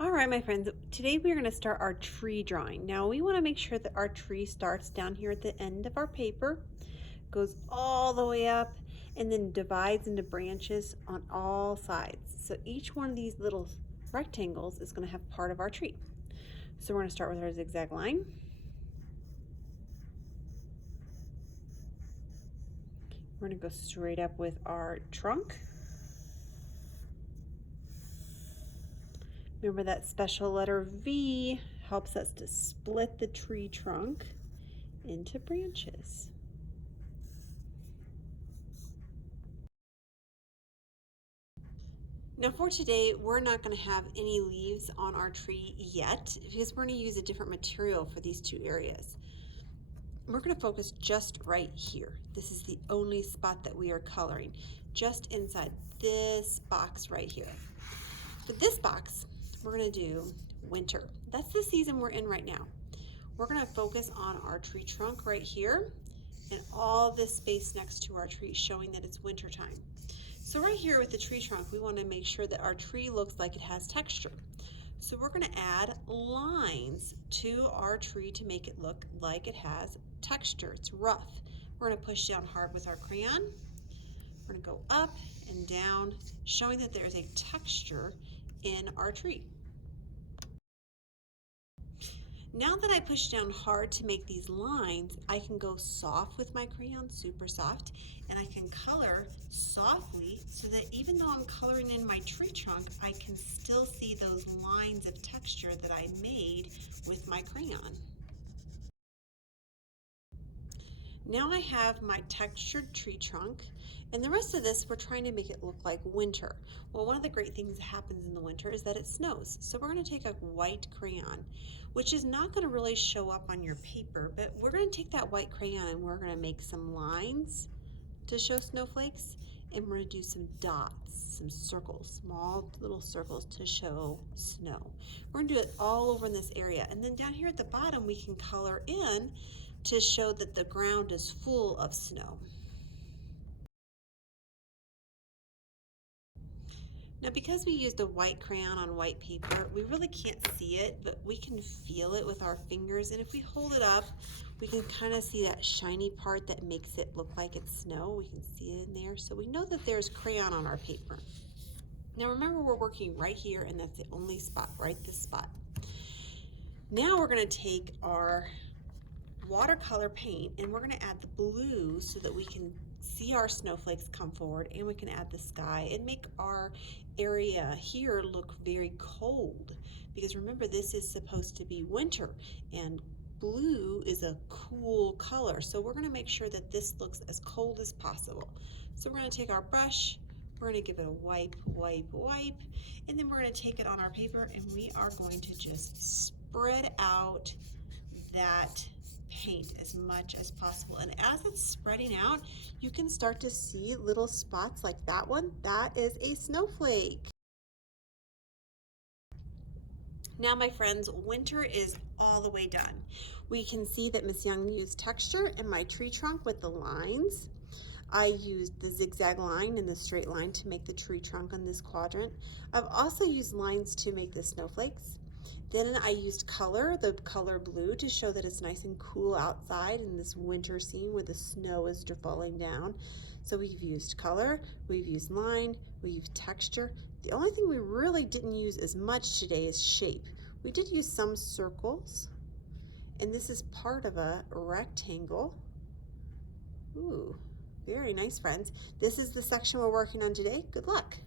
All right, my friends, today we're going to start our tree drawing. Now we want to make sure that our tree starts down here at the end of our paper, goes all the way up, and then divides into branches on all sides. So each one of these little rectangles is going to have part of our tree. So we're going to start with our zigzag line. We're going to go straight up with our trunk. Remember that special letter V helps us to split the tree trunk into branches. Now for today, we're not going to have any leaves on our tree yet because we're going to use a different material for these two areas. We're going to focus just right here. This is the only spot that we are coloring, just inside this box right here. For this box, we're going to do winter. That's the season we're in right now. We're going to focus on our tree trunk right here and all this space next to our tree, showing that it's winter time. So right here with the tree trunk, we want to make sure that our tree looks like it has texture. So we're going to add lines to our tree to make it look like it has texture. It's rough. We're going to push down hard with our crayon. We're going to go up and down, showing that there's a texture in our tree. Now that I push down hard to make these lines, I can go soft with my crayon, super soft, and I can color softly so that even though I'm coloring in my tree trunk, I can still see those lines of texture that I made with my crayon. Now I have my textured tree trunk, and the rest of this we're trying to make it look like winter. Well, one of the great things that happens in the winter is that it snows. So we're going to take a white crayon, which is not going to really show up on your paper, but we're going to take that white crayon and we're going to make some lines to show snowflakes, and we're going to do some dots, some circles, small little circles to show snow. We're going to do it all over in this area, and then down here at the bottom we can color in to show that the ground is full of snow. Now because we used a white crayon on white paper, we really can't see it, but we can feel it with our fingers, and if we hold it up, we can kind of see that shiny part that makes it look like it's snow. We can see it in there, so we know that there's crayon on our paper. Now remember, we're working right here, and that's the only spot, right this spot. Now we're going to take our watercolor paint and we're going to add the blue so that we can see our snowflakes come forward, and we can add the sky and make our area here look very cold, because remember, this is supposed to be winter and blue is a cool color, so we're going to make sure that this looks as cold as possible. So we're going to take our brush, we're going to give it a wipe, and then we're going to take it on our paper and we are going to just spread out that paint as much as possible. And as it's spreading out, you can start to see little spots like that one. That is a snowflake. Now, my friends, winter is all the way done. We can see that Miss Young used texture in my tree trunk with the lines. I used the zigzag line and the straight line to make the tree trunk on this quadrant. I've also used lines to make the snowflakes. Then I used color, the color blue, to show that it's nice and cool outside in this winter scene where the snow is falling down. So we've used color, we've used line, we've used texture. The only thing we really didn't use as much today is shape. We did use some circles, and this is part of a rectangle. Ooh, very nice, friends. This is the section we're working on today. Good luck.